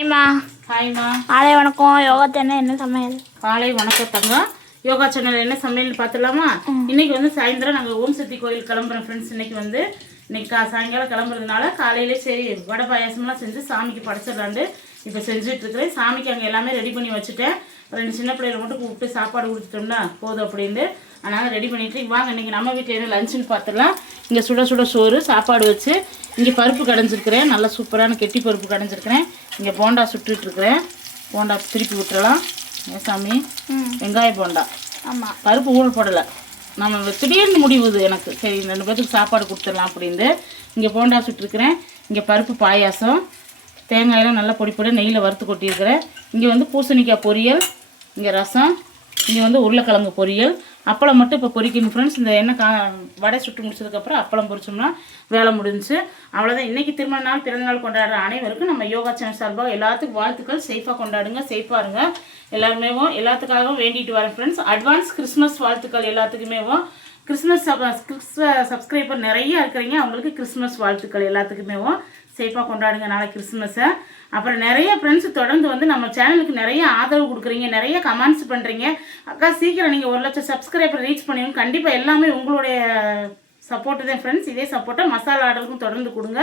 ஹாய்மா. ஹாய்மா. காலை வணக்கம். யோகா சேனல் என்ன சமையல்? காலை வணக்கம் தங்கம். யோகா சேனல் என்ன சமையல்னு பார்த்துலாமா? இன்னைக்கு வந்து சாயந்தரம் நாங்கள் ஓம் சக்தி கோயில் கிளம்புறோம் ஃப்ரெண்ட்ஸ். இன்னைக்கு சாயங்காலம் கிளம்புறதுனால காலையிலே சரி வடை பாயாசம்லாம் செஞ்சு சாமிக்கு படைச்சிடலாண்டு இப்போ செஞ்சுட்டு இருக்கிறேன். சாமிக்கு அங்கே எல்லாமே ரெடி பண்ணி வச்சுட்டேன். 2 சின்ன பிள்ளைகளை மட்டும் கூப்பிட்டு சாப்பாடு கொடுத்துட்டோம்னா போதும் அப்படின்னு அதனால் ரெடி பண்ணிட்டு வாங்க இன்றைக்கி நம்ம வீட்டில் என்ன லஞ்சுன்னு பார்த்துடலாம். இங்கே சுட சுட சோறு சாப்பாடு வச்சு இங்கே பருப்பு கடைஞ்சிருக்கிறேன். நல்லா சூப்பரான கெட்டி பருப்பு கடைஞ்சிருக்கிறேன். இங்கே போண்டா சுட்டுட்ருக்கிறேன். போண்டா திருப்பி விட்டுறலாம். சாமி வெங்காய போண்டா. ஆமாம், பருப்பு ஊற போடலை. நம்ம திடீர்னு முடிவுது எனக்கு சரி 2 பேருக்கு சாப்பாடு கொடுத்துடலாம் அப்படின்ட்டு இங்கே போண்டா சுட்டுருக்கிறேன். இங்கே பருப்பு பாயாசம் தேங்காயெல்லாம் நல்லா பொடி பொடி நெய்யில் வறுத்து கொட்டியிருக்கிறேன். இங்கே வந்து பூசணிக்காய் பொரியல், இங்கே ரசம், இங்கே வந்து உருளைக்கிழங்கு பொரியல், அப்பளம் மட்டும் இப்போ பொரிக்கணும் ஃப்ரெண்ட்ஸ். இந்த எண்ணெய் வடை சுட்டு முடிச்சதுக்கப்புறம் அப்பளம் பொரிச்சோம்னா வேலை முடிஞ்சிச்சு. அவ்வளோதான். இன்றைக்கி திருமண நாள் பிறந்தநாள் கொண்டாடுற அனைவருக்கும் நம்ம யோகா சேனல் சார்பாக எல்லாத்துக்கும் வாழ்த்துக்கள். சேஃபாக கொண்டாடுங்க, சேஃபாக இருங்க. எல்லாருமே எல்லாத்துக்காகவும் வேண்டிட்டு வரேன் ஃப்ரெண்ட்ஸ். அட்வான்ஸ் கிறிஸ்மஸ் வாழ்த்துக்கள் எல்லாத்துக்குமே. கிறிஸ்மஸ் சப்ஸ்கிரைபர் நிறைய இருக்கிறீங்க, அவங்களுக்கு கிறிஸ்மஸ் வாழ்த்துக்கள் எல்லாத்துக்குமே. சேஃபாக கொண்டாடுங்க நாளைக்கு கிறிஸ்மஸை. அப்புறம் நிறைய ஃப்ரெண்ட்ஸ் தொடர்ந்து வந்து நம்ம சேனலுக்கு நிறைய ஆதரவு கொடுக்குறீங்க, நிறைய கமெண்ட்ஸ் பண்ணுறீங்க. அக்கா சீக்கிரம் நீங்கள் 1 லட்சம் சப்ஸ்கிரைபர் ரீச் பண்ணிடுங்க. கண்டிப்பாக எல்லாமே உங்களுடைய சப்போர்ட்டு தான் ஃப்ரெண்ட்ஸ். இதே சப்போர்ட்டை மசாலா ஆர்டருக்கும் தொடர்ந்து கொடுங்க.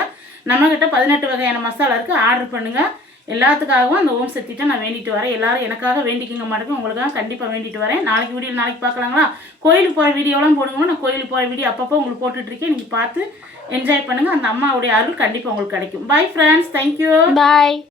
நம்மக்கிட்ட 18 வகையான மசாலா இருக்குது, ஆர்டர் பண்ணுங்கள். எல்லாத்துக்காகவும் அந்த ஓம் சக்திட்ட நான் வேண்டிட்டு வரேன். எல்லாரும் எனக்காக வேண்டிக்கிங்க மாட்டேங்க, உங்களுக்காக கண்டிப்பாக வேண்டிட்டு வரேன். நாளைக்கு வீடியோ நாளைக்கு பார்க்கலாங்களா? கோயிலுக்கு போகிற வீடியோலாம் போடுங்க. நான் கோயிலுக்கு போகிற வீடியோ அப்பப்போ உங்களுக்கு போட்டுட்ருக்கேன். நீங்கள் பார்த்து என்ஜாய் பண்ணுங்கள். அந்த அம்மாவுடைய அருள் கண்டிப்பாக உங்களுக்கு கிடைக்கும். Bye friends, thank you. பாய்.